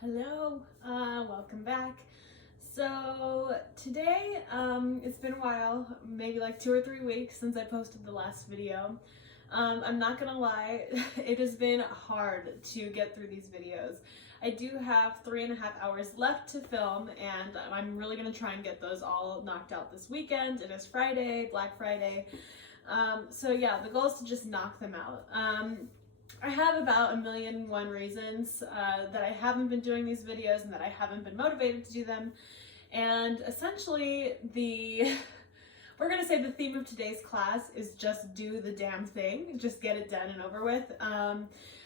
Hello, welcome back. So today, it's been a while, maybe like 2 or 3 weeks since I posted the last video. I'm not gonna lie, it has been hard to get through these videos. I do have 3.5 hours left to film, and I'm really gonna try and get those all knocked out this weekend. It is Friday, Black Friday. So yeah, the goal is to just knock them out. I have about 1,000,001 reasons that I haven't been doing these videos and that I haven't been motivated to do them. And essentially we're gonna say the theme of today's class is just do the damn thing, just get it done and over with.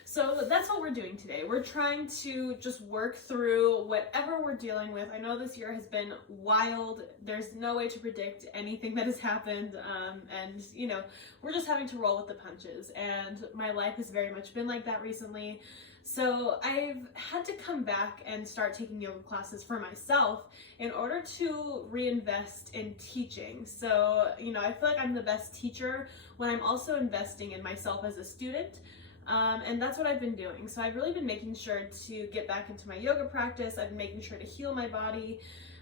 So that's what we're doing today. We're trying to just work through whatever we're dealing with. I know this year has been wild. There's no way to predict anything that has happened. And you know, we're just having to roll with the punches. And my life has very much been like that recently. So I've had to come back and start taking yoga classes for myself in order to reinvest in teaching. So, you know, I feel like I'm the best teacher when I'm also investing in myself as a student. And that's what I've been doing. So I've really been making sure to get back into my yoga practice. I've been making sure to heal my body.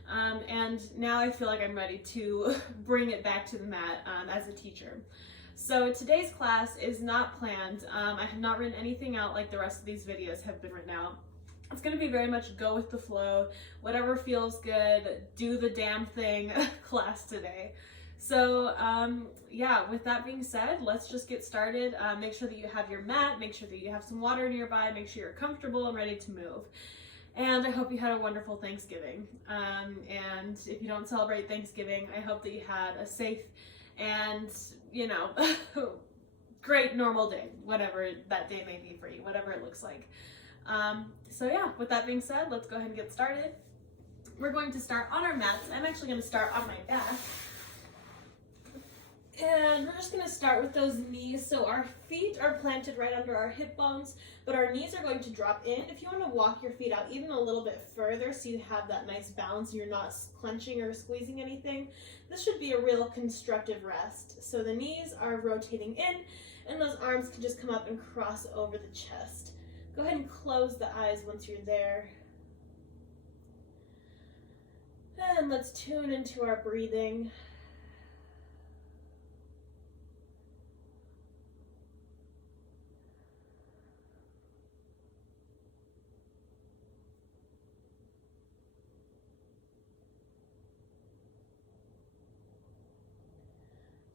And now I feel like I'm ready to bring it back to the mat as a teacher. So today's class is not planned. I have not written anything out like the rest of these videos have been written out. It's going to be very much go with the flow, whatever feels good, do the damn thing class today. So yeah, with that being said, let's just get started. Make sure that you have your mat, make sure that you have some water nearby, make sure you're comfortable and ready to move. And I hope you had a wonderful Thanksgiving. And if you don't celebrate Thanksgiving, I hope that you had a safe and, you know, great normal day, whatever that day may be for you, whatever it looks like. So yeah, with that being said, let's go ahead and get started. We're going to start on our mats. I'm actually going to start on my back. And we're just going to start with those knees. So our feet are planted right under our hip bones, but our knees are going to drop in. If you want to walk your feet out even a little bit further so you have that nice balance and you're not clenching or squeezing anything, this should be a real constructive rest. So the knees are rotating in, and those arms can just come up and cross over the chest. Go ahead and close the eyes once you're there. And let's tune into our breathing.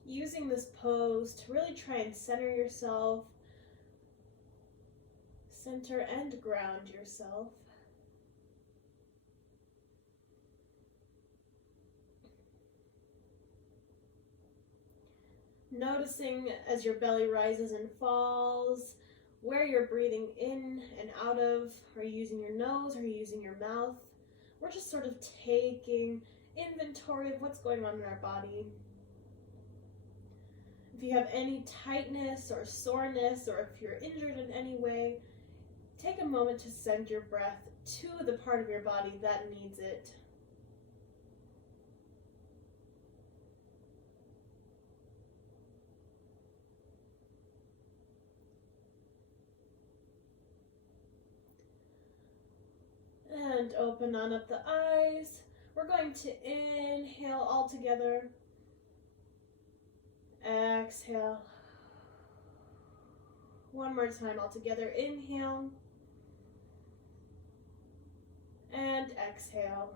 Using this pose to really try and center yourself, center and ground yourself. Noticing as your belly rises and falls, where you're breathing in and out of. Are you using your nose? Are you using your mouth? We're just sort of taking inventory of what's going on in our body. If you have any tightness or soreness, or if you're injured in any way, take a moment to send your breath to the part of your body that needs it. And open on up the eyes. We're going to inhale all together. Exhale. One more time all together. Inhale. And exhale.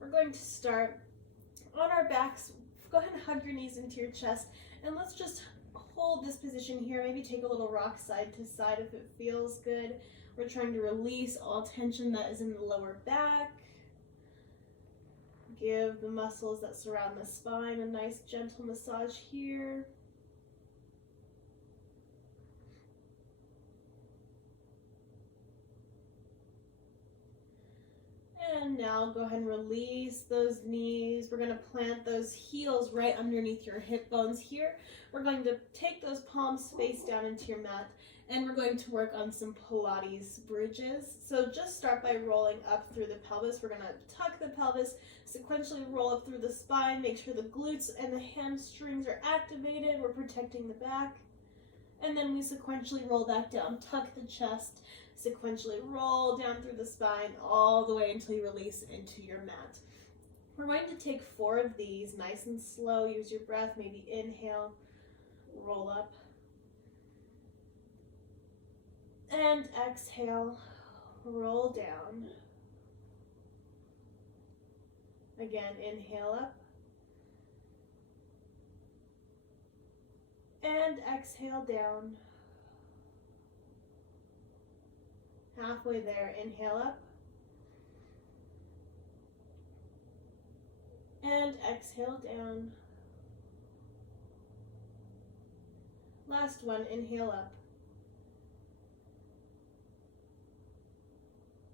We're going to start on our backs. Go ahead and hug your knees into your chest. And let's just hold this position here. Maybe take a little rock side to side if it feels good. We're trying to release all tension that is in the lower back. Give the muscles that surround the spine a nice gentle massage here. And now go ahead and release those knees. We're going to plant those heels right underneath your hip bones here. We're going to take those palms face down into your mat, and we're going to work on some Pilates bridges. So just start by rolling up through the pelvis. We're going to tuck the pelvis, sequentially roll up through the spine, make sure the glutes and the hamstrings are activated. We're protecting the back. And then we sequentially roll back down, tuck the chest, sequentially roll down through the spine all the way until you release into your mat. We're going to take 4 of these, nice and slow. Use your breath, maybe inhale, roll up, and exhale, roll down. Again, inhale up, and exhale down. Halfway there, inhale up, and exhale down. Last one, inhale up,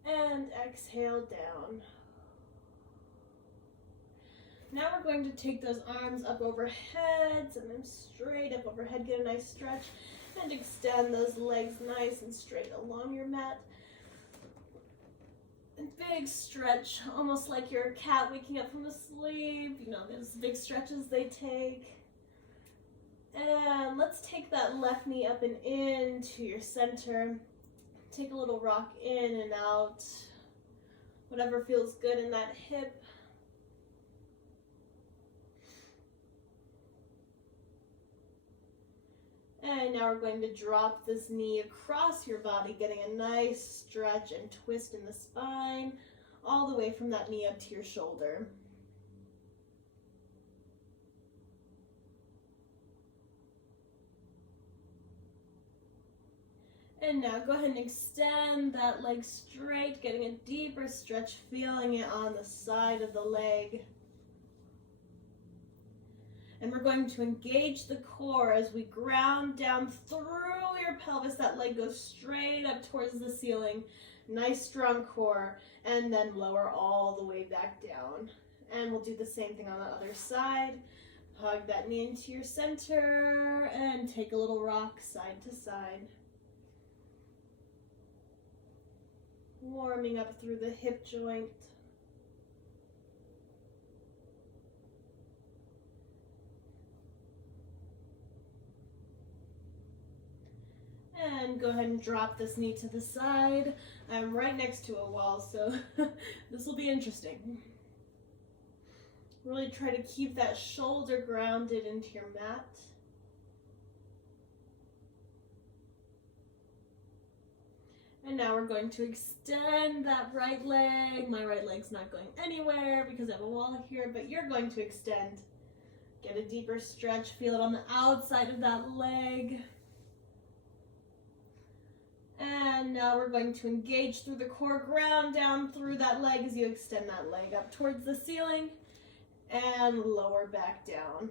and exhale down. Now we're going to take those arms up overhead, send them straight up overhead, get a nice stretch, and extend those legs nice and straight along your mat. And big stretch, almost like you're a cat waking up from a sleep. You know, those big stretches they take. And let's take that left knee up and into your center. Take a little rock in and out. Whatever feels good in that hip. And now we're going to drop this knee across your body, getting a nice stretch and twist in the spine, all the way from that knee up to your shoulder. And now go ahead and extend that leg straight, getting a deeper stretch, feeling it on the side of the leg. And we're going to engage the core as we ground down through your pelvis. That leg goes straight up towards the ceiling. Nice strong core. And then lower all the way back down. And we'll do the same thing on the other side. Hug that knee into your center and take a little rock side to side. Warming up through the hip joint. And go ahead and drop this knee to the side. I'm right next to a wall, so this will be interesting. Really try to keep that shoulder grounded into your mat. And now we're going to extend that right leg. My right leg's not going anywhere because I have a wall here, but you're going to extend. Get a deeper stretch, feel it on the outside of that leg. And now we're going to engage through the core, ground down through that leg as you extend that leg up towards the ceiling and lower back down.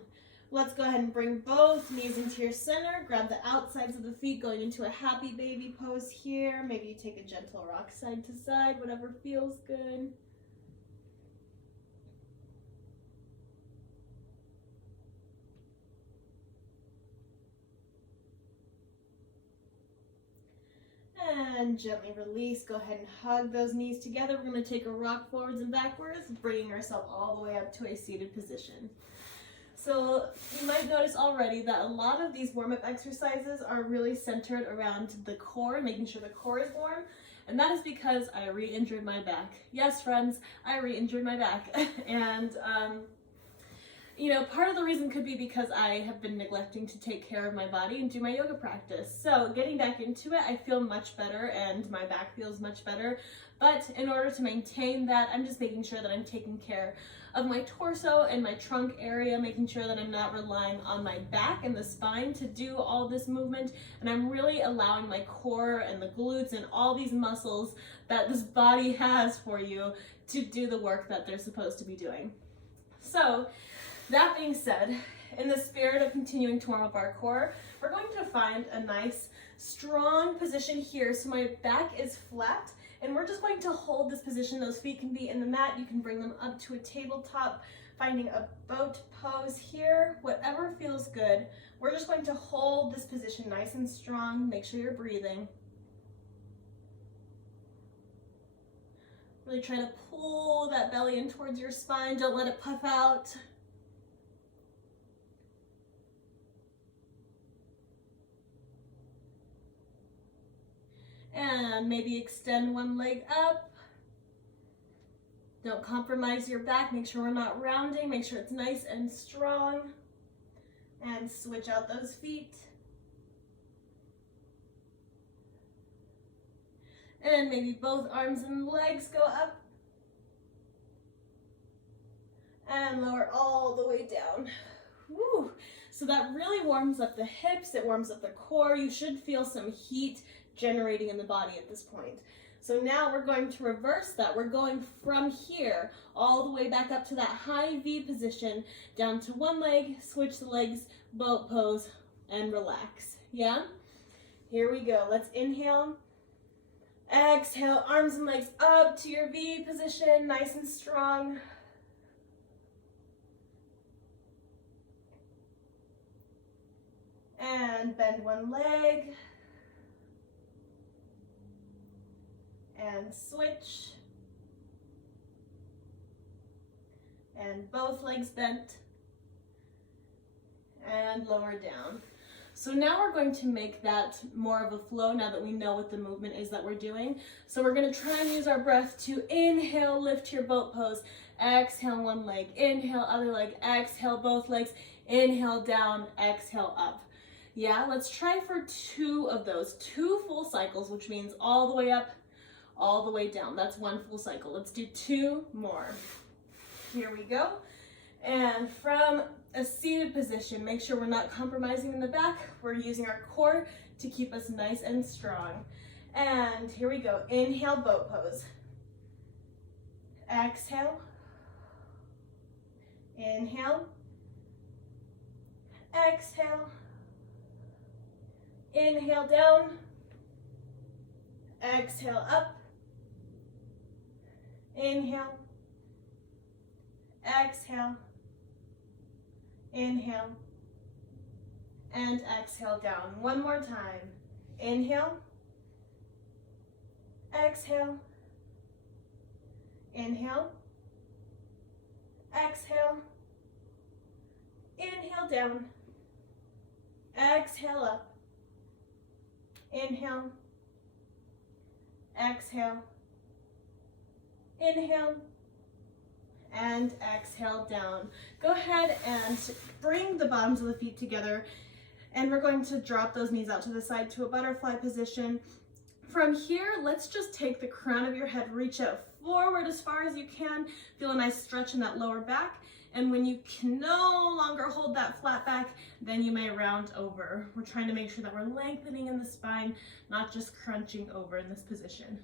Let's go ahead and bring both knees into your center. Grab the outsides of the feet, going into a happy baby pose here. Maybe you take a gentle rock side to side, whatever feels good. And gently release. Go ahead and hug those knees together. We're going to take a rock forwards and backwards, bringing ourselves all the way up to a seated position. So you might notice already that a lot of these warm-up exercises are really centered around the core, making sure the core is warm. And that is because I re-injured my back. Yes, friends, I re-injured my back. And you know, part of the reason could be because I have been neglecting to take care of my body and do my yoga practice. So getting back into it, I feel much better and my back feels much better. But in order to maintain that, I'm just making sure that I'm taking care of my torso and my trunk area, making sure that I'm not relying on my back and the spine to do all this movement. And I'm really allowing my core and the glutes and all these muscles that this body has for you to do the work that they're supposed to be doing. So, that being said, in the spirit of continuing to warm up our core, we're going to find a nice, strong position here. So my back is flat, and we're just going to hold this position. Those feet can be in the mat. You can bring them up to a tabletop, finding a boat pose here, whatever feels good. We're just going to hold this position nice and strong. Make sure you're breathing. Really try to pull that belly in towards your spine. Don't let it puff out. And maybe extend one leg up. Don't compromise your back. Make sure we're not rounding. Make sure it's nice and strong. And switch out those feet. And maybe both arms and legs go up. And lower all the way down. Woo. So that really warms up the hips. It warms up the core. You should feel some heat generating in the body at this point. So now we're going to reverse that. We're going from here all the way back up to that high V position, down to one leg, switch the legs, boat pose, and relax. Yeah? Here we go. Let's inhale. Exhale, arms and legs up to your V position, nice and strong. And bend one leg. And switch. And both legs bent. And lower down. So now we're going to make that more of a flow now that we know what the movement is that we're doing. So we're going to try and use our breath to inhale, lift your boat pose. Exhale, one leg. Inhale, other leg. Exhale, both legs. Inhale, down. Exhale, up. Yeah, let's try for 2 of those. 2 full cycles, which means all the way up, all the way down. That's 1 full cycle. Let's do 2 more. Here we go. And from a seated position, make sure we're not compromising in the back. We're using our core to keep us nice and strong. And here we go. Inhale, boat pose. Exhale. Inhale. Exhale. Inhale down. Exhale up. Inhale. Exhale. Inhale. And exhale down. One more time. Inhale. Exhale. Inhale. Exhale. Inhale down. Exhale up. Inhale. Exhale. Inhale. And exhale down. Go ahead and bring the bottoms of the feet together, and we're going to drop those knees out to the side to a butterfly position. From here, let's just take the crown of your head, reach out forward as far as you can. Feel a nice stretch in that lower back. And when you can no longer hold that flat back, then you may round over. We're trying to make sure that we're lengthening in the spine, not just crunching over in this position.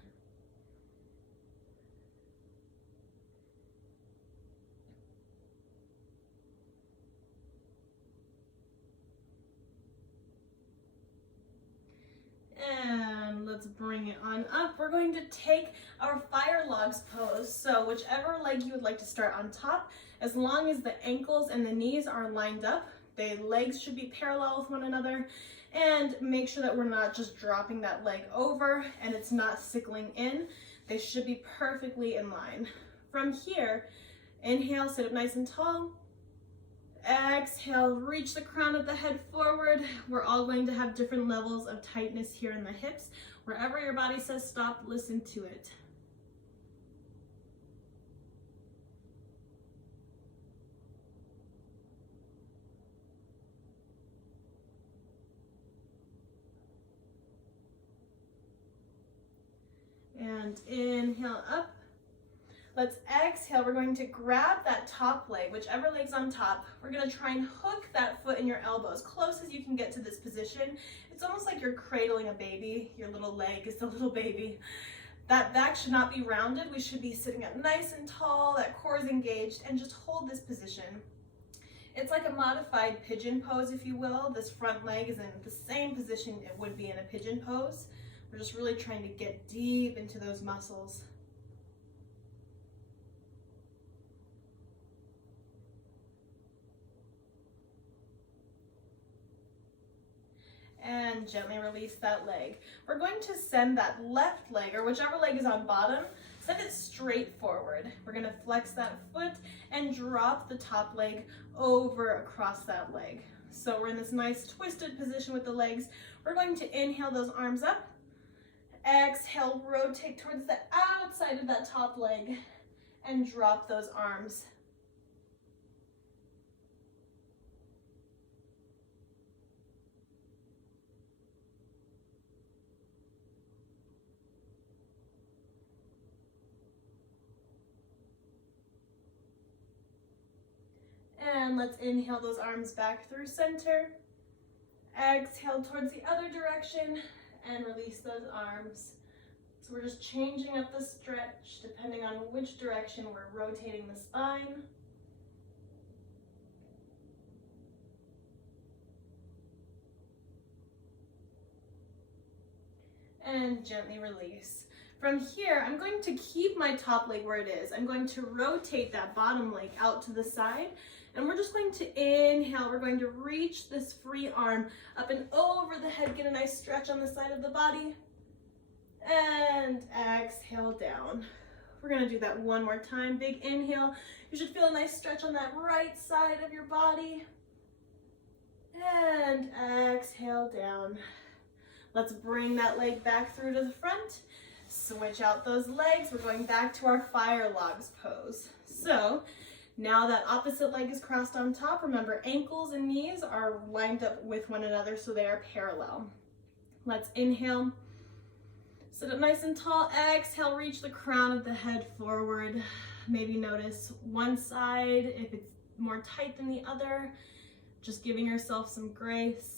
And let's bring it on up. We're going to take our fire logs pose. So whichever leg you would like to start on top, as long as the ankles and the knees are lined up, the legs should be parallel with one another, and make sure that we're not just dropping that leg over and it's not sickling in. They should be perfectly in line. From here, inhale, sit up nice and tall. Exhale, reach the crown of the head forward. We're all going to have different levels of tightness here in the hips. Wherever your body says stop, listen to it. And inhale up. Let's exhale. We're going to grab that top leg, whichever leg's on top. We're going to try and hook that foot in your elbow as close as you can get to this position. It's almost like you're cradling a baby. Your little leg is the little baby. That back should not be rounded. We should be sitting up nice and tall. That core is engaged, and just hold this position. It's like a modified pigeon pose, if you will. This front leg is in the same position it would be in a pigeon pose. We're just really trying to get deep into those muscles. And gently release that leg. We're going to send that left leg, or whichever leg is on bottom, send it straight forward. We're going to flex that foot and drop the top leg over across that leg. So we're in this nice twisted position with the legs. We're going to inhale those arms up. Exhale, rotate towards the outside of that top leg and drop those arms. And let's inhale those arms back through center. Exhale towards the other direction and release those arms. So we're just changing up the stretch depending on which direction we're rotating the spine. And gently release. From here, I'm going to keep my top leg where it is. I'm going to rotate that bottom leg out to the side, and we're just going to inhale. We're going to reach this free arm up and over the head, get a nice stretch on the side of the body, and exhale down. We're gonna do that one more time. Big inhale. You should feel a nice stretch on that right side of your body, and exhale down. Let's bring that leg back through to the front. Switch out those legs. We're going back to our fire logs pose. So now that opposite leg is crossed on top, remember ankles and knees are lined up with one another so they are parallel. Let's inhale. Sit up nice and tall. Exhale, reach the crown of the head forward. Maybe notice one side if it's more tight than the other. Just giving yourself some grace.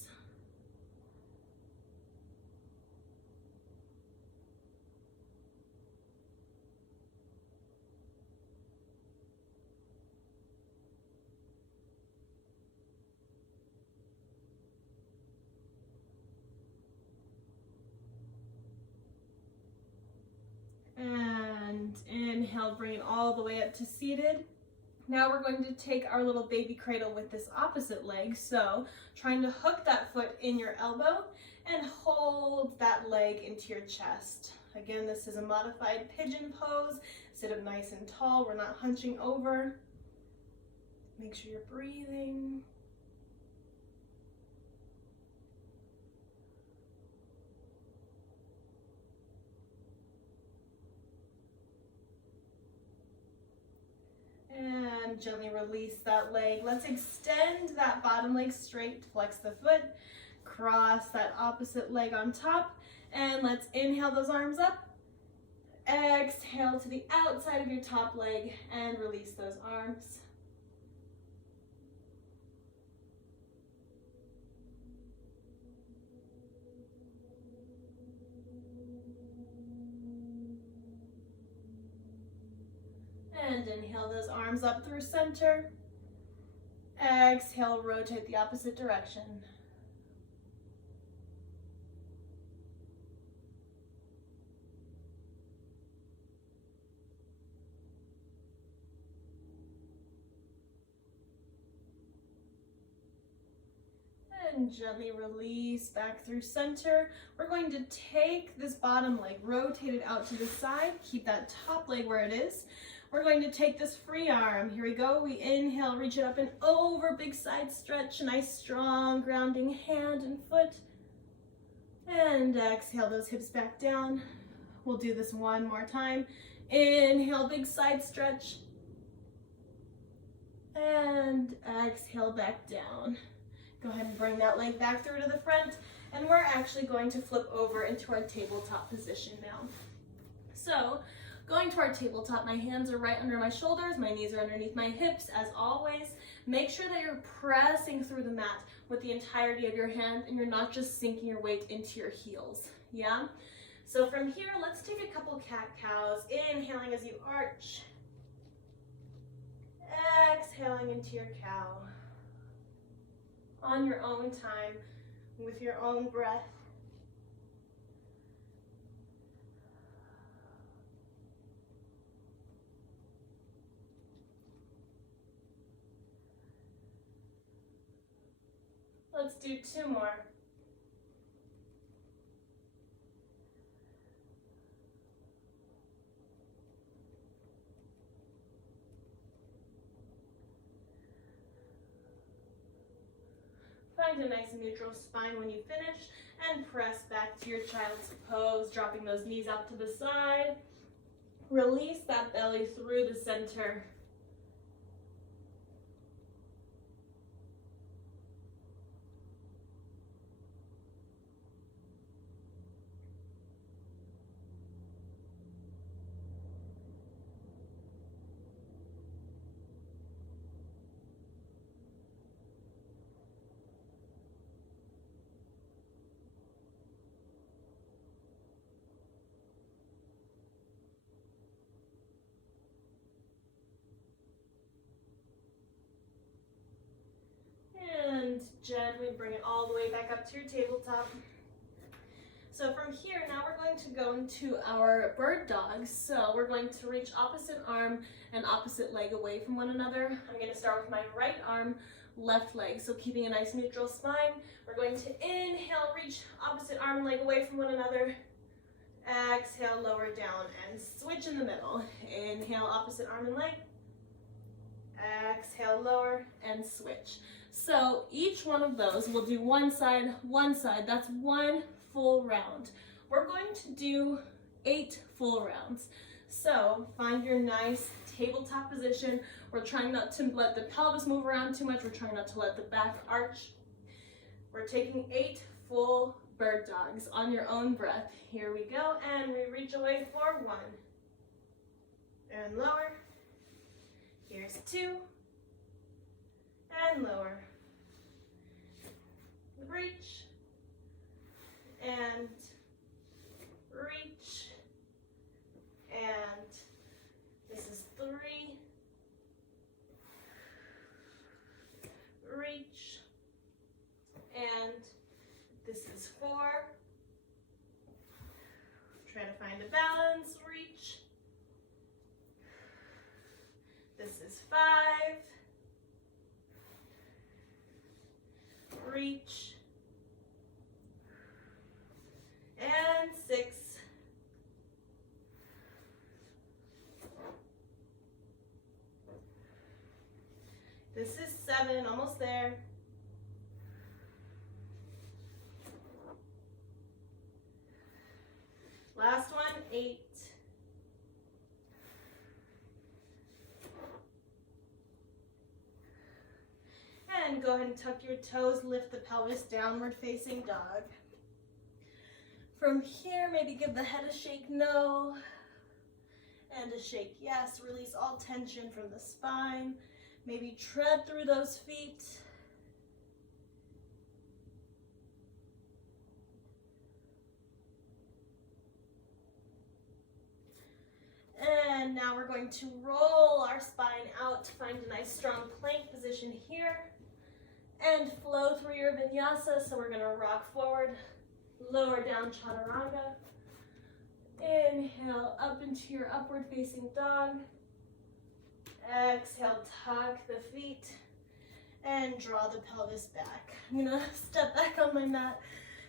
And inhale, bring it all the way up to seated. Now we're going to take our little baby cradle with this opposite leg. So trying to hook that foot in your elbow and hold that leg into your chest. Again, this is a modified pigeon pose. Sit up nice and tall. We're not hunching over. Make sure you're breathing. And gently release that leg. Let's extend that bottom leg straight, flex the foot, cross that opposite leg on top, and let's inhale those arms up. Exhale to the outside of your top leg and release those arms. And inhale those arms up through center. Exhale, rotate the opposite direction. And gently release back through center. We're going to take this bottom leg, rotate it out to the side, keep that top leg where it is. We're going to take this free arm. Here we go. We inhale, reach it up and over, big side stretch, nice strong grounding hand and foot. And exhale those hips back down. We'll do this one more time. Inhale, big side stretch. And exhale back down. Go ahead and bring that leg back through to the front. And we're actually going to flip over into our tabletop position now. So, going to our tabletop, my hands are right under my shoulders, my knees are underneath my hips, as always. Make sure that you're pressing through the mat with the entirety of your hand and you're not just sinking your weight into your heels, yeah? So from here, let's take a couple cat-cows, inhaling as you arch, exhaling into your cow, on your own time, with your own breath. Let's do two more. Find a nice neutral spine when you finish, and press back to your child's pose, dropping those knees out to the side. Release that belly through the center. And gently bring it all the way back up to your tabletop. So from here, now we're going to go into our bird dogs. So we're going to reach opposite arm and opposite leg away from one another. I'm going to start with my right arm, left leg. So keeping a nice neutral spine. We're going to inhale, reach opposite arm and leg away from one another. Exhale, lower down and switch in the middle. Inhale, opposite arm and leg. Exhale, lower and switch. So each one of those, we'll do one side, that's one full round. We're going to do 8 full rounds. So find your nice tabletop position. We're trying not to let the pelvis move around too much. We're trying not to let the back arch. We're taking 8 full bird dogs on your own breath. Here we go, and we reach away for 1. And lower. Here's 2. And lower. Reach. And reach. And this is 3. Reach. And this is 4. Try to find a balance. Reach. This is 5. Reach. And 6. This is 7, almost there. Last one, 8. And go ahead and tuck your toes, lift the pelvis, downward facing dog. From here, maybe give the head a shake no, and a shake yes. Release all tension from the spine. Maybe tread through those feet. And now we're going to roll our spine out to find a nice strong plank position here. And flow through your vinyasa. So we're going to rock forward, lower down chaturanga. Inhale up into your upward facing dog. Exhale, tuck the feet and draw the pelvis back. I'm gonna step back on my mat.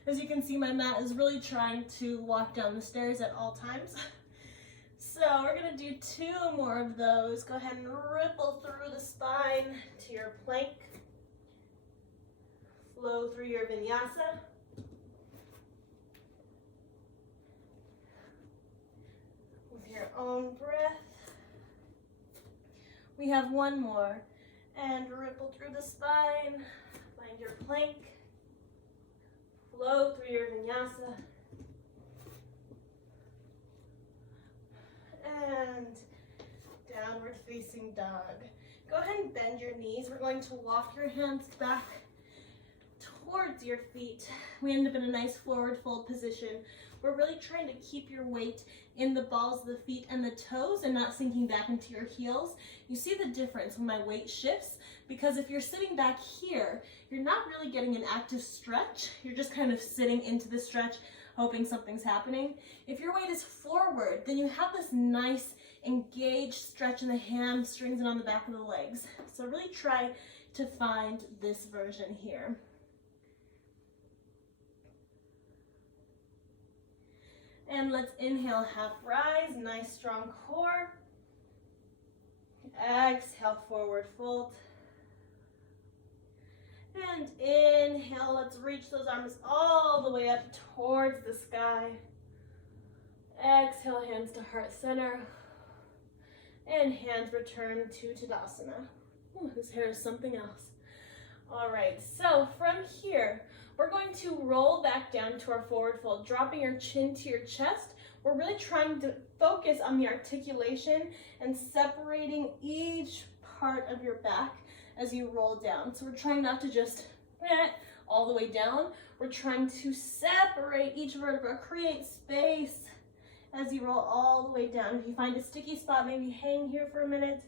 As you can see, my mat is really trying to walk down the stairs at all times. So we're gonna do 2 more of those. Go ahead and ripple through the spine to your plank. Flow through your vinyasa. With your own breath. We have 1 more. And ripple through the spine. Find your plank. Flow through your vinyasa. And downward facing dog. Go ahead and bend your knees. We're going to walk your hands back towards your feet. We end up in a nice forward fold position. We're really trying to keep your weight in the balls of the feet and the toes and not sinking back into your heels. You see the difference when my weight shifts, because if you're sitting back here, you're not really getting an active stretch. You're just kind of sitting into the stretch, hoping something's happening. If your weight is forward, then you have this nice engaged stretch in the hamstrings and on the back of the legs. So really try to find this version here. And let's inhale, half rise, nice strong core. Exhale, forward fold. And inhale, let's reach those arms all the way up towards the sky. Exhale, hands to heart center. And hands return to Tadasana. Ooh, this hair is something else. All right, so from here, we're going to roll back down to our forward fold, dropping your chin to your chest. We're really trying to focus on the articulation and separating each part of your back as you roll down. So we're trying not to just all the way down. We're trying to separate each vertebra, create space as you roll all the way down. If you find a sticky spot, maybe hang here for a minute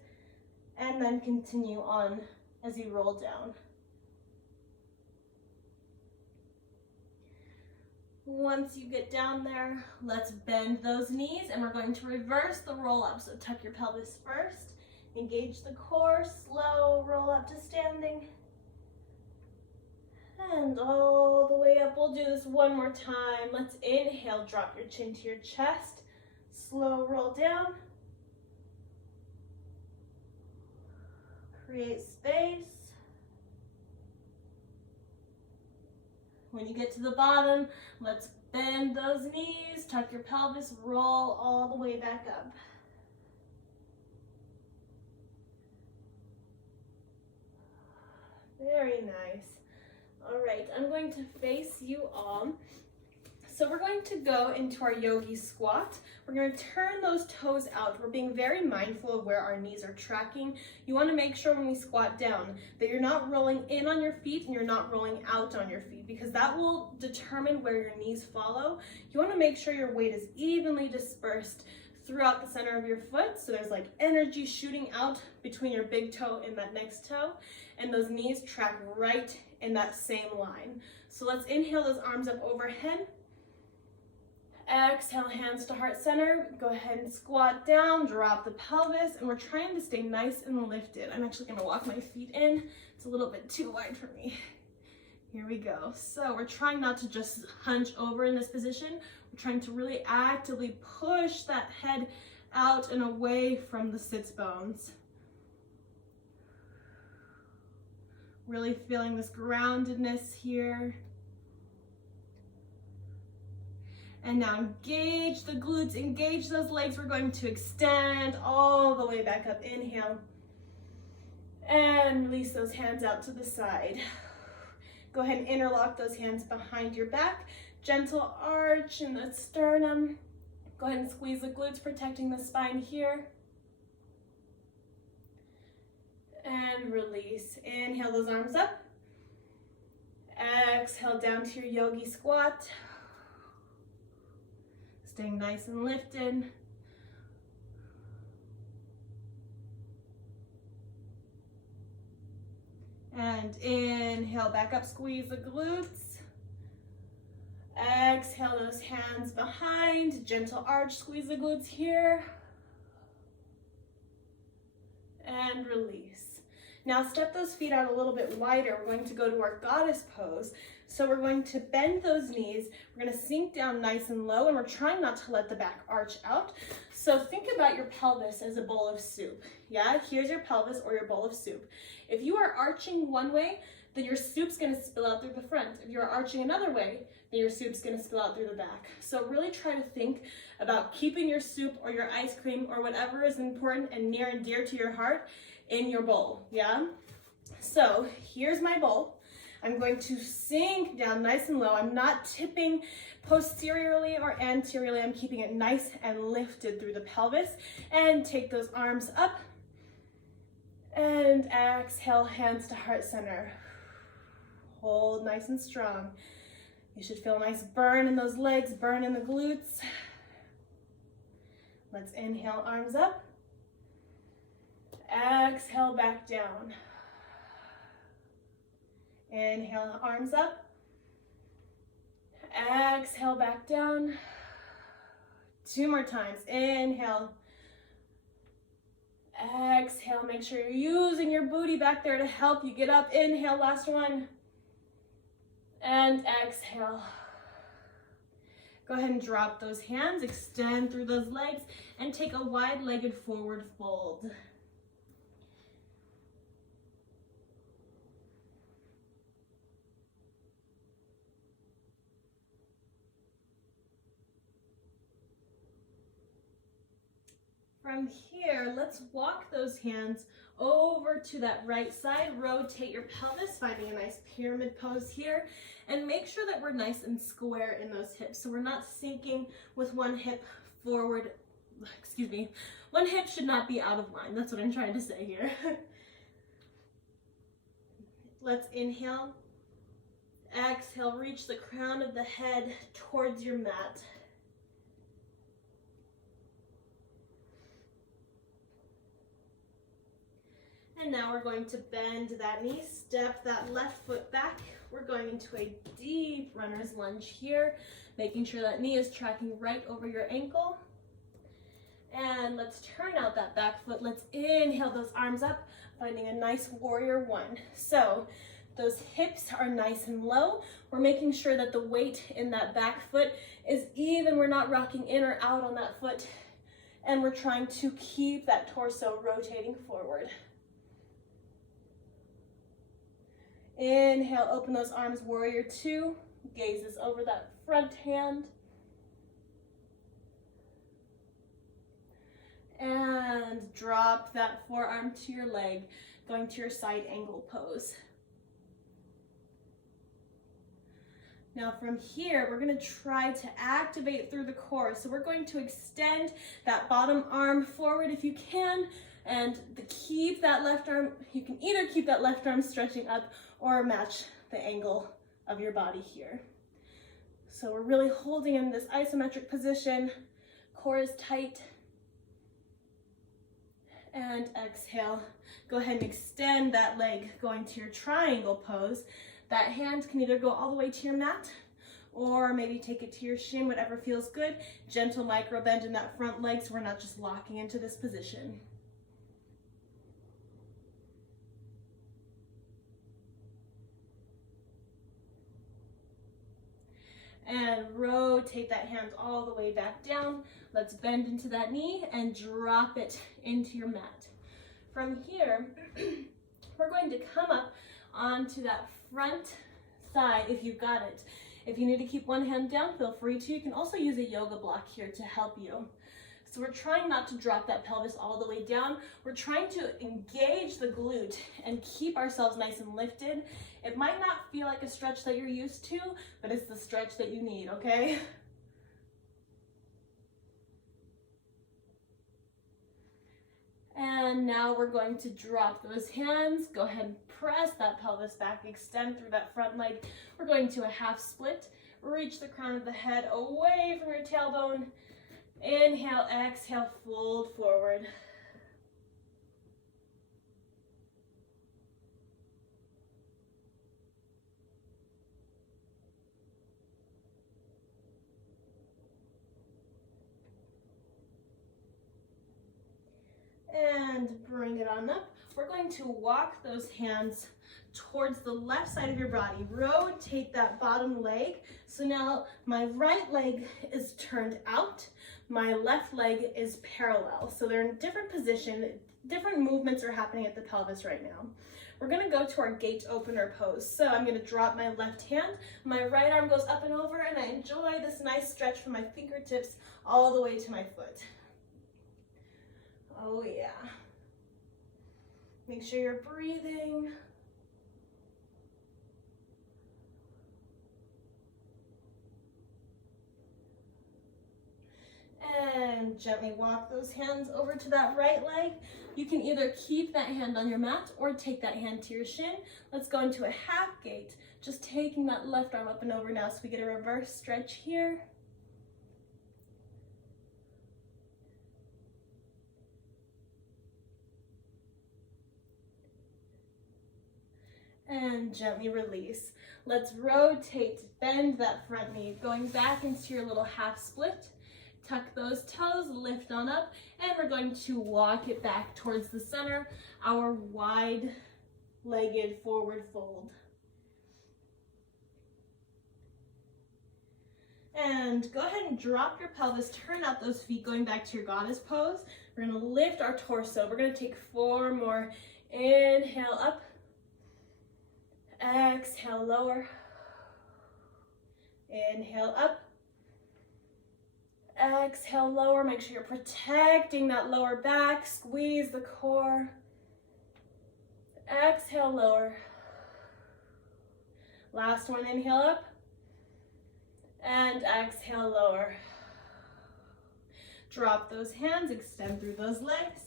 and then continue on as you roll down. Once you get down there, let's bend those knees and we're going to reverse the roll up. So tuck your pelvis first, engage the core, slow roll up to standing. And all the way up. We'll do this one more time. Let's inhale, drop your chin to your chest, slow roll down. Create space. When you get to the bottom, let's bend those knees, tuck your pelvis, roll all the way back up. Very nice. All right, I'm going to face you all. So we're going to go into our yogi squat. We're going to turn those toes out. We're being very mindful of where our knees are tracking. You want to make sure when we squat down that you're not rolling in on your feet and you're not rolling out on your feet, because that will determine where your knees follow. You want to make sure your weight is evenly dispersed throughout the center of your foot, so there's like energy shooting out between your big toe and that next toe, and those knees track right in that same line. So let's inhale those arms up overhead. Exhale, hands to heart center. Go ahead and squat down, drop the pelvis, and we're trying to stay nice and lifted. I'm actually gonna walk my feet in. It's a little bit too wide for me. Here we go. So we're trying not to just hunch over in this position. We're trying to really actively push that head out and away from the sits bones. Really feeling this groundedness here. And now engage the glutes, engage those legs. We're going to extend all the way back up. Inhale. And release those hands out to the side. Go ahead and interlock those hands behind your back. Gentle arch in the sternum. Go ahead and squeeze the glutes, protecting the spine here. And release. Inhale those arms up. Exhale down to your yogi squat. Staying nice and lifted. And inhale, back up, squeeze the glutes. Exhale those hands behind, gentle arch, squeeze the glutes here. And release. Now step those feet out a little bit wider. We're going to go to our goddess pose. So we're going to bend those knees. We're going to sink down nice and low, and we're trying not to let the back arch out. So think about your pelvis as a bowl of soup. Yeah, here's your pelvis or your bowl of soup. If you are arching one way, then your soup's going to spill out through the front. If you're arching another way, then your soup's going to spill out through the back. So really try to think about keeping your soup or your ice cream or whatever is important and near and dear to your heart in your bowl. Yeah? So here's my bowl. I'm going to sink down nice and low. I'm not tipping posteriorly or anteriorly. I'm keeping it nice and lifted through the pelvis. And take those arms up. And exhale, hands to heart center. Hold nice and strong. You should feel a nice burn in those legs, burn in the glutes. Let's inhale, arms up. Exhale, back down. Inhale, arms up. Exhale, back down. 2 more times. Inhale. Exhale, make sure you're using your booty back there to help you get up. Inhale, last one. And exhale. Go ahead and drop those hands, extend through those legs, and take a wide-legged forward fold. From here, let's walk those hands over to that right side. Rotate your pelvis, finding a nice pyramid pose here. And make sure that we're nice and square in those hips. So we're not sinking with one hip forward. Excuse me. One hip should not be out of line. That's what I'm trying to say here. Let's inhale. Exhale, reach the crown of the head towards your mat. And now we're going to bend that knee, step that left foot back. We're going into a deep runner's lunge here, making sure that knee is tracking right over your ankle. And let's turn out that back foot. Let's inhale those arms up, finding a nice warrior one. So those hips are nice and low. We're making sure that the weight in that back foot is even. We're not rocking in or out on that foot. And we're trying to keep that torso rotating forward. Inhale, open those arms, warrior two. Gazes over that front hand. And drop that forearm to your leg, going to your side angle pose. Now from here, we're going to try to activate through the core. So we're going to extend that bottom arm forward if you can, and keep that left arm. You can either keep that left arm stretching up or match the angle of your body here. So we're really holding in this isometric position. Core is tight. And exhale. Go ahead and extend that leg, going to your triangle pose. That hand can either go all the way to your mat or maybe take it to your shin, whatever feels good. Gentle micro bend in that front leg so we're not just locking into this position. And rotate that hand all the way back down. Let's bend into that knee and drop it into your mat. From here, we're going to come up onto that front side if you've got it. If you need to keep one hand down, feel free to. You can also use a yoga block here to help you. So we're trying not to drop that pelvis all the way down. We're trying to engage the glute and keep ourselves nice and lifted. It might not feel like a stretch that you're used to, but it's the stretch that you need, okay? And now we're going to drop those hands. Go ahead and press that pelvis back, extend through that front leg. We're going to a half split. Reach the crown of the head away from your tailbone. Inhale, exhale, fold forward. And bring it on up. We're going to walk those hands towards the left side of your body. Rotate that bottom leg. So now my right leg is turned out. My left leg is parallel. So they're in different position. Different movements are happening at the pelvis right now. We're gonna go to our gate opener pose. So I'm gonna drop my left hand. My right arm goes up and over, and I enjoy this nice stretch from my fingertips all the way to my foot. Oh yeah. Make sure you're breathing. And gently walk those hands over to that right leg. You can either keep that hand on your mat or take that hand to your shin. Let's go into a half gate. Just taking that left arm up and over now so we get a reverse stretch here. And gently release. Let's rotate, bend that front knee, going back into your little half split. Tuck those toes, lift on up, and we're going to walk it back towards the center, our wide-legged forward fold. And go ahead and drop your pelvis, turn out those feet, going back to your goddess pose. We're gonna lift our torso. We're gonna take 4 more. Inhale up. Exhale, lower. Inhale up. Exhale, lower. Make sure you're protecting that lower back. Squeeze the core. Exhale, lower. Last one, inhale up. And exhale, lower. Drop those hands, extend through those legs.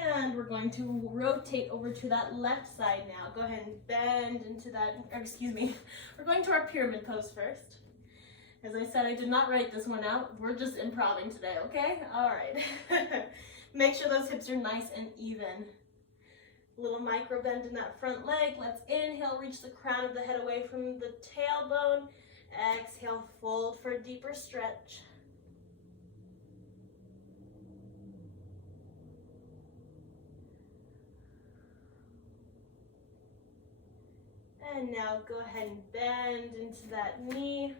And we're going to rotate over to that left side now. Go ahead and bend into that, or excuse me, we're going to our pyramid pose first. As I said, I did not write this one out. We're just improvising today, okay? All right. Make sure those hips are nice and even. Little micro bend in that front leg. Let's inhale, reach the crown of the head away from the tailbone. Exhale, fold for a deeper stretch. And now go ahead and bend into that knee.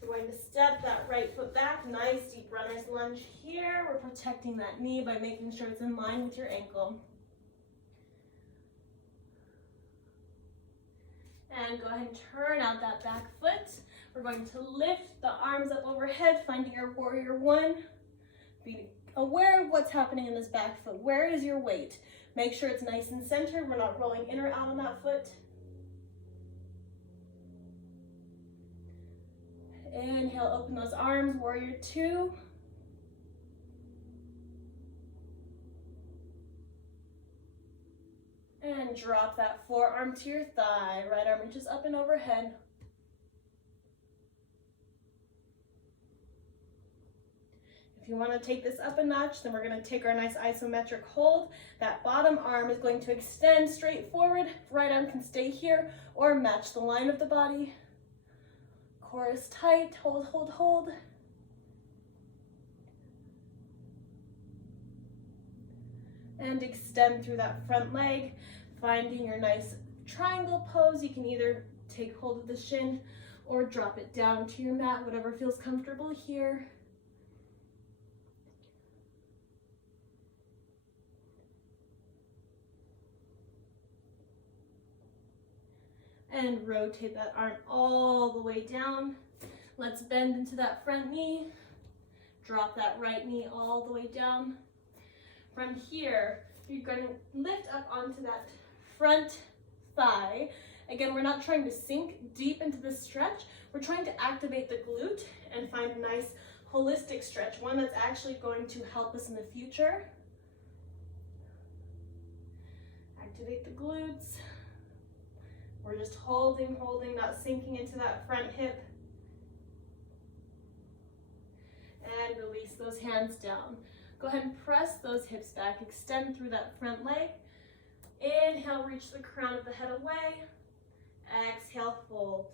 We're going to step that right foot back. Nice deep runner's lunge here. We're protecting that knee by making sure it's in line with your ankle. And go ahead and turn out that back foot. We're going to lift the arms up overhead, finding our warrior one. Be aware of what's happening in this back foot. Where is your weight? Make sure it's nice and centered. We're not rolling in or out on that foot. Inhale, open those arms, warrior two. And drop that forearm to your thigh. Right arm reaches up and overhead. If you want to take this up a notch, then we're going to take our nice isometric hold. That bottom arm is going to extend straight forward. Right arm can stay here or match the line of the body. Core is tight. Hold, hold, hold. And extend through that front leg, finding your nice triangle pose. You can either take hold of the shin or drop it down to your mat, whatever feels comfortable here. And rotate that arm all the way down. Let's bend into that front knee. Drop that right knee all the way down. From here, you're going to lift up onto that front thigh. Again, we're not trying to sink deep into the stretch. We're trying to activate the glute and find a nice holistic stretch, one that's actually going to help us in the future. Activate the glutes. We're just holding, not sinking into that front hip. And release those hands down. Go ahead and press those hips back, extend through that front leg. Inhale, reach the crown of the head away. Exhale, fold.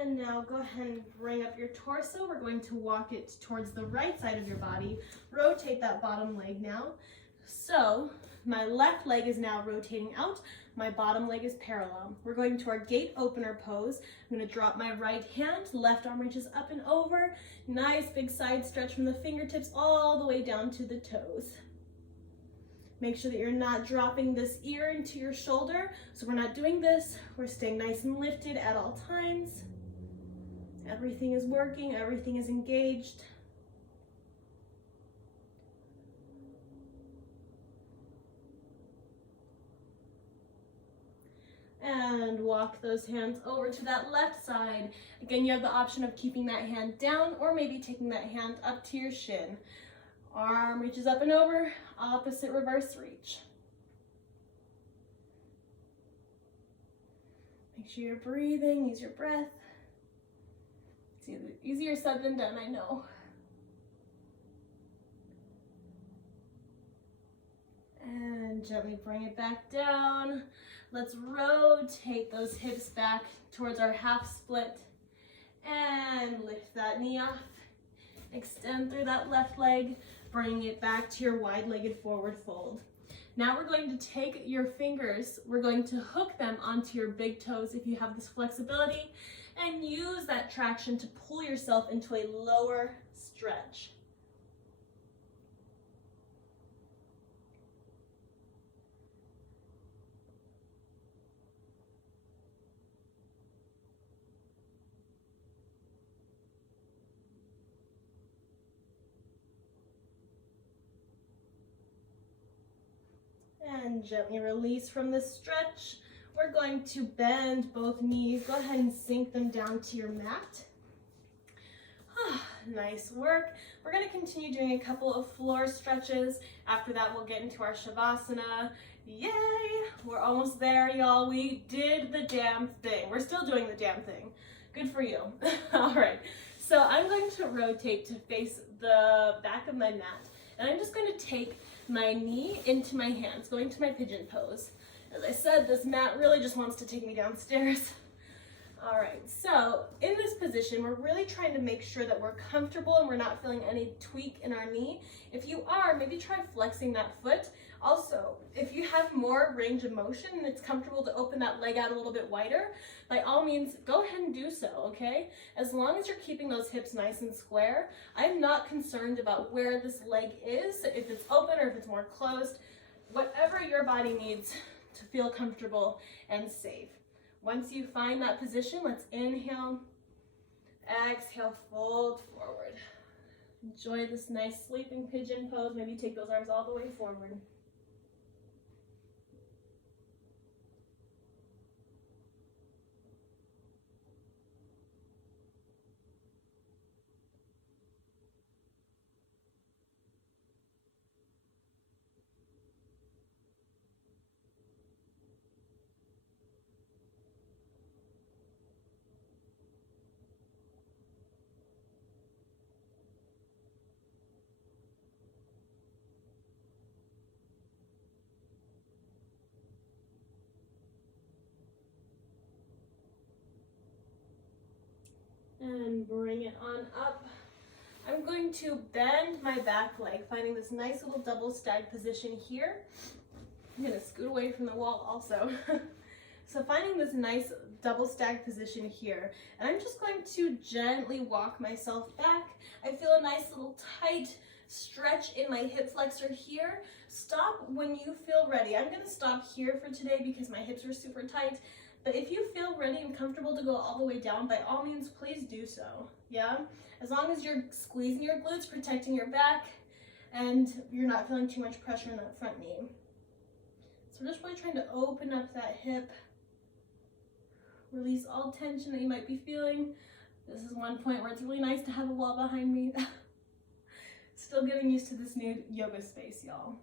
And now go ahead and bring up your torso. We're going to walk it towards the right side of your body. Rotate that bottom leg now. So my left leg is now rotating out. My bottom leg is parallel. We're going to our gate opener pose. I'm going to drop my right hand. Left arm reaches up and over. Nice big side stretch from the fingertips all the way down to the toes. Make sure that you're not dropping this ear into your shoulder. So we're not doing this. We're staying nice and lifted at all times. Everything is working, everything is engaged. And walk those hands over to that left side. Again, you have the option of keeping that hand down or maybe taking that hand up to your shin. Arm reaches up and over, opposite reverse reach. Make sure you're breathing, use your breath. It's easier said than done, I know. And gently bring it back down. Let's rotate those hips back towards our half split. And lift that knee off. Extend through that left leg. bringing it back to your wide-legged forward fold. Now we're going to take your fingers, we're going to hook them onto your big toes if you have this flexibility, and use that traction to pull yourself into a lower stretch. And gently release from the stretch. We're going to bend both knees. Go ahead and sink them down to your mat. Nice work. We're going to continue doing a couple of floor stretches. After that, we'll get into our Shavasana. Yay! We're almost there, y'all. We did the damn thing. We're still doing the damn thing. Good for you. All right. So I'm going to rotate to face the back of my mat. And I'm just going to take my knee into my hands, going to my pigeon pose. As I said, this mat really just wants to take me downstairs. All right, so in this position, we're really trying to make sure that we're comfortable and we're not feeling any tweak in our knee. If you are, maybe try flexing that foot. Also, if you have more range of motion and it's comfortable to open that leg out a little bit wider, by all means, go ahead and do so, okay? As long as you're keeping those hips nice and square, I'm not concerned about where this leg is, if it's open or if it's more closed, whatever your body needs to feel comfortable and safe. Once you find that position, let's inhale, exhale, fold forward. Enjoy this nice sleeping pigeon pose. Maybe take those arms all the way forward. And bring it on up. I'm going to bend my back leg, finding this nice little double stag position here. I'm gonna scoot away from the wall also. So finding this nice double stag position here, and I'm just going to gently walk myself back. I feel a nice little tight stretch in my hip flexor here. Stop when you feel ready. I'm gonna stop here for today because my hips are super tight. But if you feel ready and comfortable to go all the way down, by all means, please do so, yeah? As long as you're squeezing your glutes, protecting your back, and you're not feeling too much pressure in that front knee. So we're just really trying to open up that hip, release all tension that you might be feeling. This is one point where it's really nice to have a wall behind me. Still getting used to this new yoga space, y'all.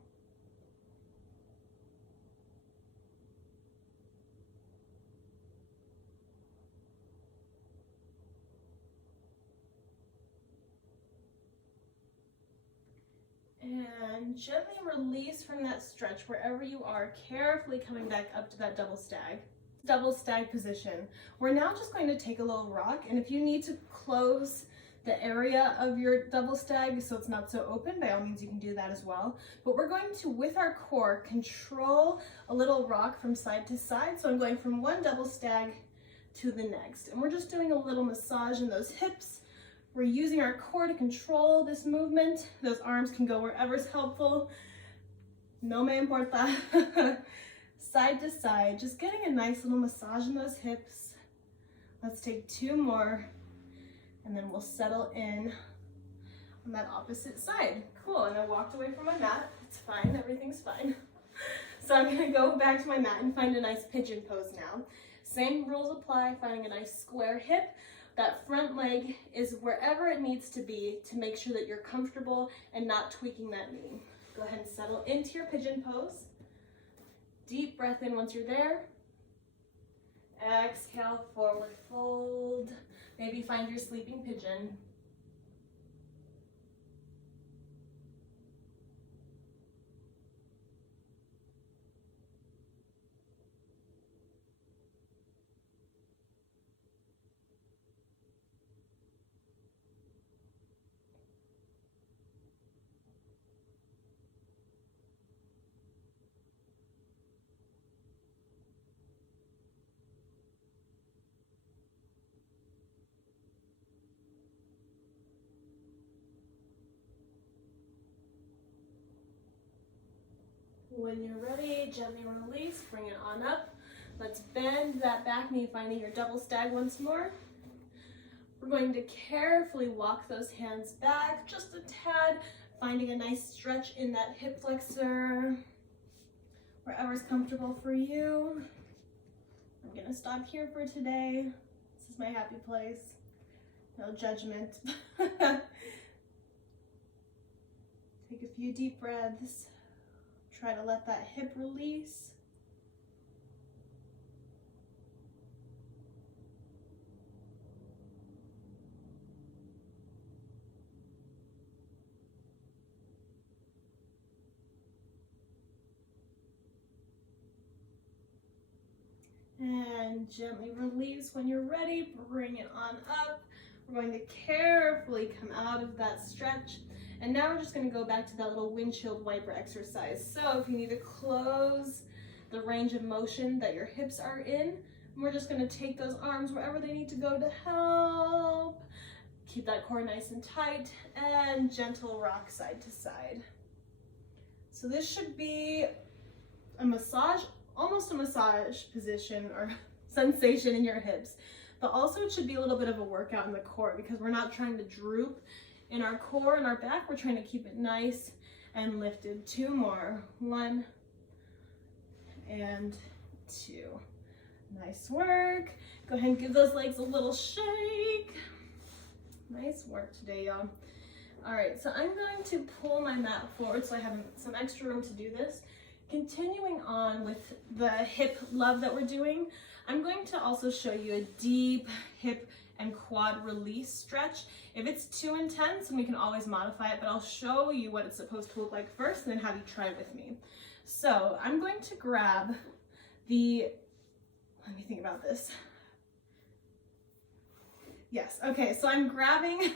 And gently release from that stretch wherever you are, carefully coming back up to that double stag position. We're now just going to take a little rock, and if you need to close the area of your double stag so it's not so open, by all means you can do that as well. But we're going to, with our core, control a little rock from side to side. So I'm going from one double stag to the next, and we're just doing a little massage in those hips. We're using our core to control this movement. Those arms can go wherever's helpful. No me importa. Side to side, just getting a nice little massage in those hips. Let's take two more, and then we'll settle in on that opposite side. Cool, and I walked away from my mat. It's fine, everything's fine. So I'm gonna go back to my mat and find a nice pigeon pose now. Same rules apply, finding a nice square hip. That front leg is wherever it needs to be to make sure that you're comfortable and not tweaking that knee. Go ahead and settle into your pigeon pose. Deep breath in once you're there. Exhale, forward fold. Maybe find your sleeping pigeon. When you're ready, gently release, bring it on up. Let's bend that back knee, finding your double stag once more. We're going to carefully walk those hands back just a tad, finding a nice stretch in that hip flexor, wherever's comfortable for you. I'm gonna stop here for today. This is my happy place. No judgment. Take a few deep breaths. Try to let that hip release. And gently release when you're ready. Bring it on up. We're going to carefully come out of that stretch. And now we're just going to go back to that little windshield wiper exercise. So if you need to close the range of motion that your hips are in, we're just going to take those arms wherever they need to go to help. Keep that core nice and tight, and gentle rock side to side. So this should be a massage, almost a massage position or sensation in your hips, but also it should be a little bit of a workout in the core because we're not trying to droop in our core and our back. We're trying to keep it nice and lifted. 2 more. 1 and 2. Nice work. Go ahead and give those legs a little shake. Nice work today, y'all. All right, so I'm going to pull my mat forward so I have some extra room to do this. Continuing on with the hip love that we're doing, I'm going to also show you a deep hip and quad release stretch. If it's too intense, then we can always modify it, but I'll show you what it's supposed to look like first and then have you try it with me. So I'm going to grab let me think about this. Yes, okay, so I'm grabbing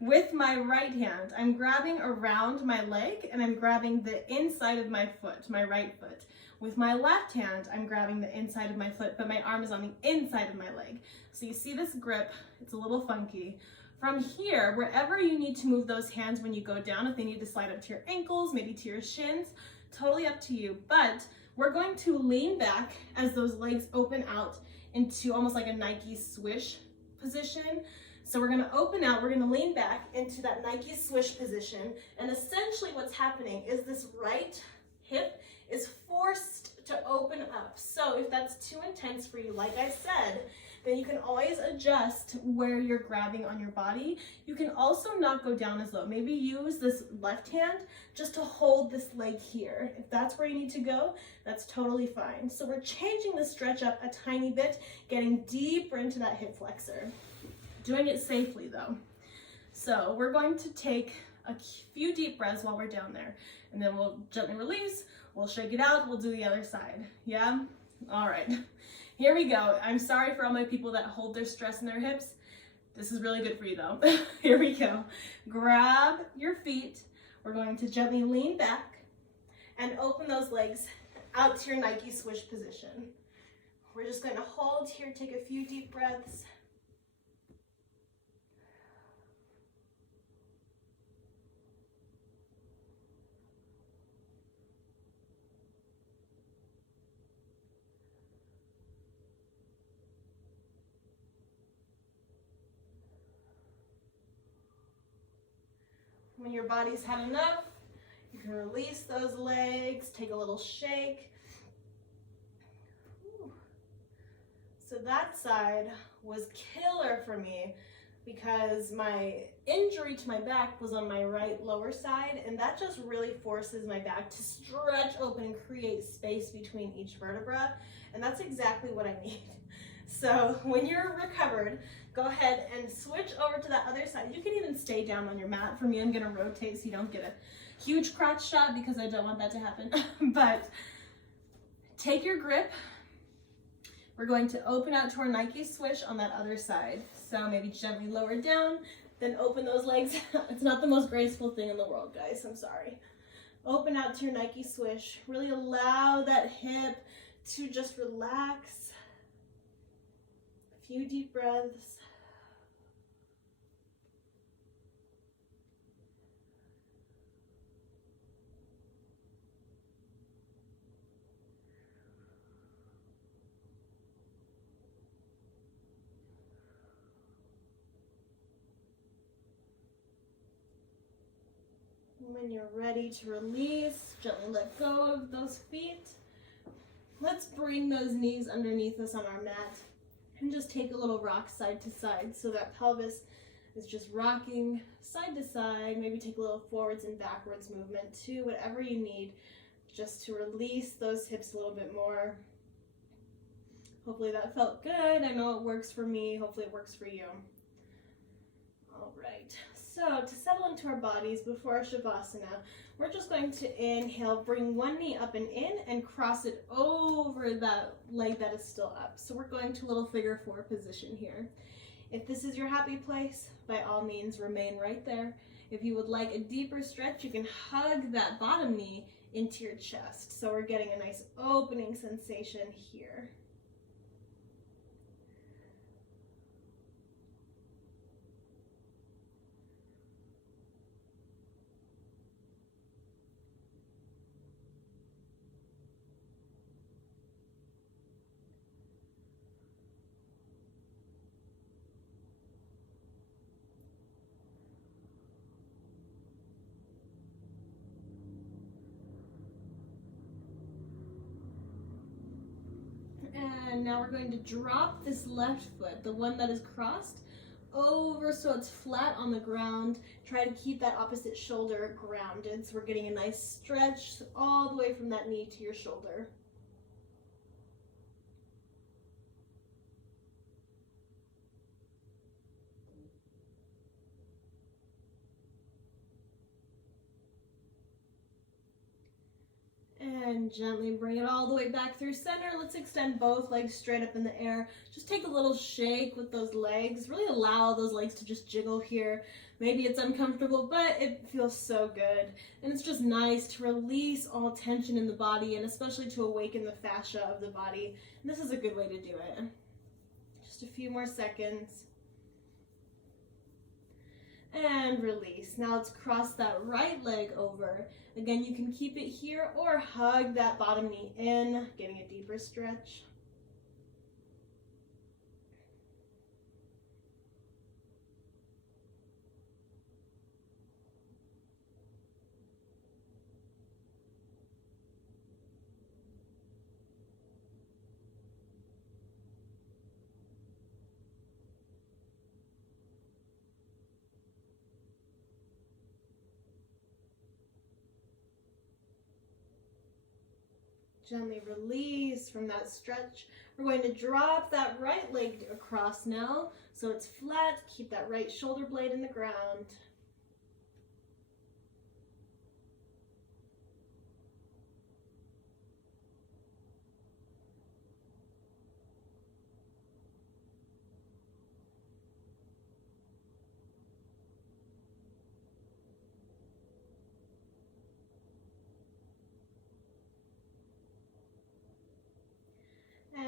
with my right hand, I'm grabbing around my leg and I'm grabbing the inside of my foot, my right foot. With my left hand, I'm grabbing the inside of my foot, but my arm is on the inside of my leg. So you see this grip, it's a little funky. From here, wherever you need to move those hands when you go down, if they need to slide up to your ankles, maybe to your shins, totally up to you. But we're going to lean back as those legs open out into almost like a Nike swish position. So we're gonna open out, we're gonna lean back into that Nike swish position. And essentially what's happening is this right hip is forced to open up. So if that's too intense for you, like I said, then you can always adjust where you're grabbing on your body. You can also not go down as low. Maybe use this left hand just to hold this leg here. If that's where you need to go, that's totally fine. So we're changing the stretch up a tiny bit, getting deeper into that hip flexor. Doing it safely though. So we're going to take a few deep breaths while we're down there, and then we'll gently release, we'll shake it out, we'll do the other side. Yeah? All right. Here we go. I'm sorry for all my people that hold their stress in their hips. This is really good for you though. Here we go. Grab your feet. We're going to gently lean back and open those legs out to your Nike swish position. We're just going to hold here, take a few deep breaths. When your body's had enough, you can release those legs, take a little shake. Ooh. So that side was killer for me because my injury to my back was on my right lower side, and that just really forces my back to stretch open and create space between each vertebra, and that's exactly what I need. So when you're recovered, go ahead and switch over to that other side. You can even stay down on your mat. For me, I'm gonna rotate so you don't get a huge crotch shot because I don't want that to happen. But take your grip. We're going to open out to our Nike swish on that other side. So maybe gently lower down, then open those legs. It's not the most graceful thing in the world, guys, I'm sorry. Open out to your Nike swish. Really allow that hip to just relax. A few deep breaths. When you're ready to release, gently let go of those feet. Let's bring those knees underneath us on our mat and just take a little rock side to side so that pelvis is just rocking side to side. Maybe take a little forwards and backwards movement too, whatever you need, just to release those hips a little bit more. Hopefully that felt good. I know it works for me. Hopefully it works for you. All right, so to settle into our bodies before our Shavasana, we're just going to inhale, bring one knee up and in, and cross it over that leg that is still up. So we're going to a little figure four position here. If this is your happy place, by all means, remain right there. If you would like a deeper stretch, you can hug that bottom knee into your chest. So we're getting a nice opening sensation here. And now we're going to drop this left foot, the one that is crossed, over so it's flat on the ground. Try to keep that opposite shoulder grounded. So we're getting a nice stretch all the way from that knee to your shoulder. And gently bring it all the way back through center. Let's extend both legs straight up in the air. Just take a little shake with those legs. Really allow those legs to just jiggle here. Maybe it's uncomfortable, but it feels so good. And it's just nice to release all tension in the body, and especially to awaken the fascia of the body. And this is a good way to do it. Just a few more seconds. And release. Now let's cross that right leg over. Again, you can keep it here or hug that bottom knee in, getting a deeper stretch. Gently release from that stretch. We're going to drop that right leg across now so it's flat. Keep that right shoulder blade in the ground.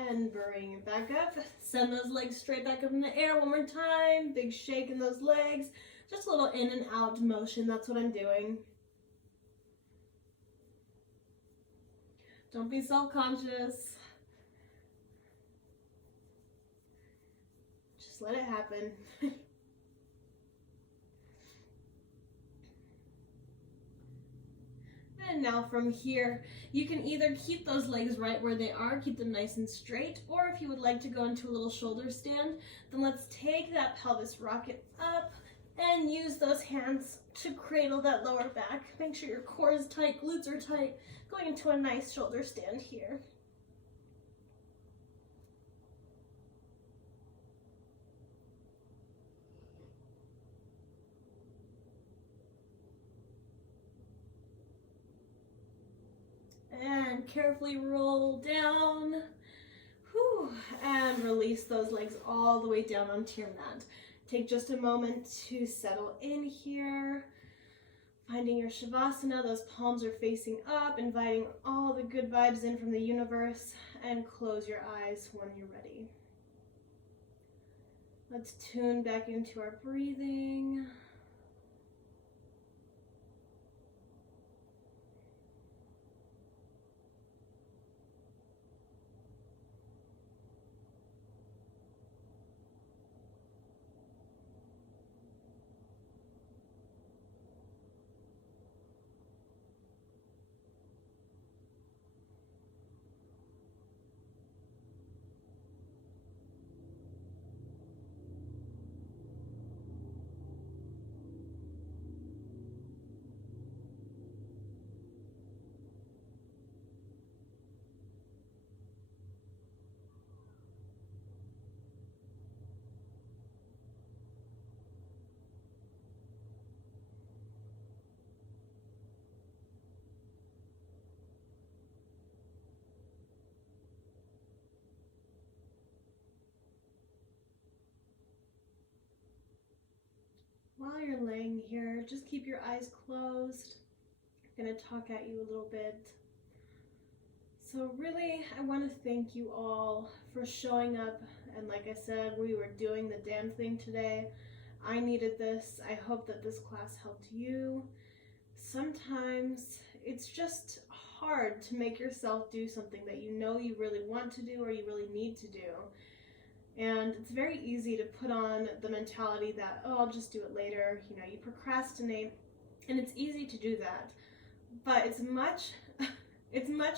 And bring it back up. Send those legs straight back up in the air one more time. Big shake in those legs. Just a little in and out motion. That's what I'm doing. Don't be self-conscious. Just let it happen. And now from here, you can either keep those legs right where they are, keep them nice and straight, or if you would like to go into a little shoulder stand, then let's take that pelvis, rock it up, and use those hands to cradle that lower back. Make sure your core is tight, glutes are tight, going into a nice shoulder stand here. And carefully roll down. Whew. And release those legs all the way down onto your mat. Take just a moment to settle in here. Finding your Shavasana, those palms are facing up, inviting all the good vibes in from the universe, and close your eyes when you're ready. Let's tune back into our breathing. while you're laying here, just keep your eyes closed. I'm gonna talk at you a little bit. So really, I want to thank you all for showing up, and like I said, we were doing the damn thing today. I needed this. I hope that this class helped you. Sometimes it's just hard to make yourself do something that you know you really want to do or you really need to do. And it's very easy to put on the mentality that, oh, I'll just do it later. You know, you procrastinate, and it's easy to do that. But it's much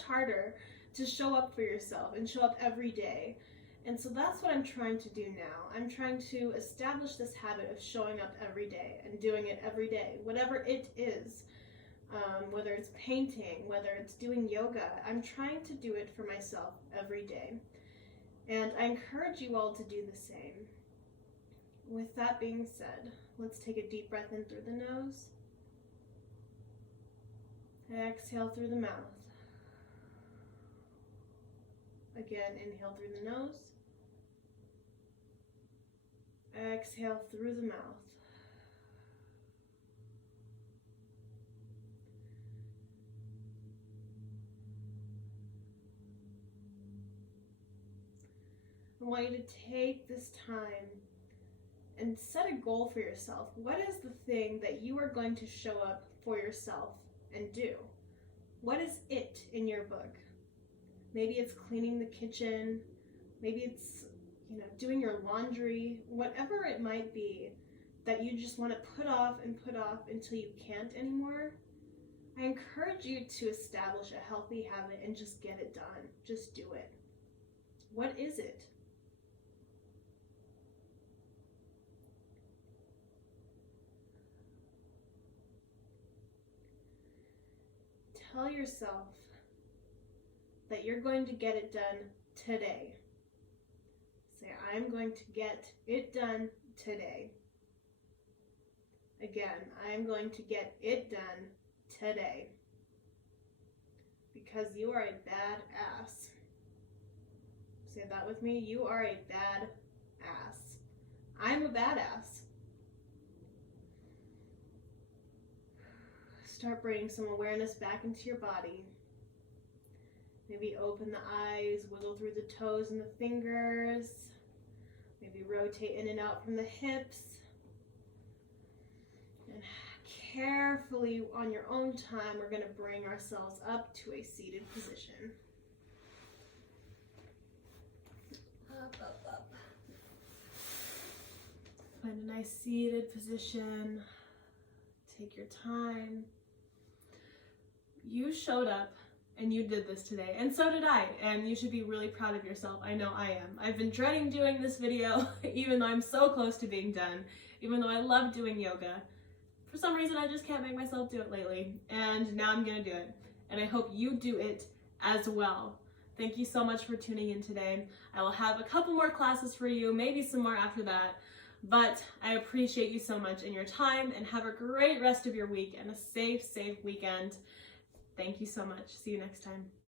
harder to show up for yourself and show up every day. And so that's what I'm trying to do now. I'm trying to establish this habit of showing up every day and doing it every day, whatever it is. Whether it's painting, whether it's doing yoga, I'm trying to do it for myself every day. And I encourage you all to do the same. With that being said, let's take a deep breath in through the nose. Exhale through the mouth. Again, inhale through the nose. Exhale through the mouth. I want you to take this time and set a goal for yourself. What is the thing that you are going to show up for yourself and do? What is it in your book? Maybe it's cleaning the kitchen. Maybe it's, doing your laundry. Whatever it might be that you just want to put off until you can't anymore. I encourage you to establish a healthy habit and just get it done. Just do it. What is it? Tell yourself that you're going to get it done today. Say, I'm going to get it done today. Again, I'm going to get it done today. Because you are a badass. Say that with me. You are a badass. I'm a badass. Start bringing some awareness back into your body. Maybe open the eyes, wiggle through the toes and the fingers. Maybe rotate in and out from the hips. And carefully, on your own time, we're going to bring ourselves up to a seated position. Up, up, up. Find a nice seated position. Take your time. You showed up and you did this today, and so did I, and you should be really proud of yourself. I know I am. I've been dreading doing this video, even though I'm so close to being done, even though I love doing yoga. For some reason, I just can't make myself do it lately, and now I'm gonna do it, and I hope you do it as well. Thank you so much for tuning in today. I will have a couple more classes for you, maybe some more after that, but I appreciate you so much and your time, and have a great rest of your week and a safe weekend. Thank you so much. See you next time.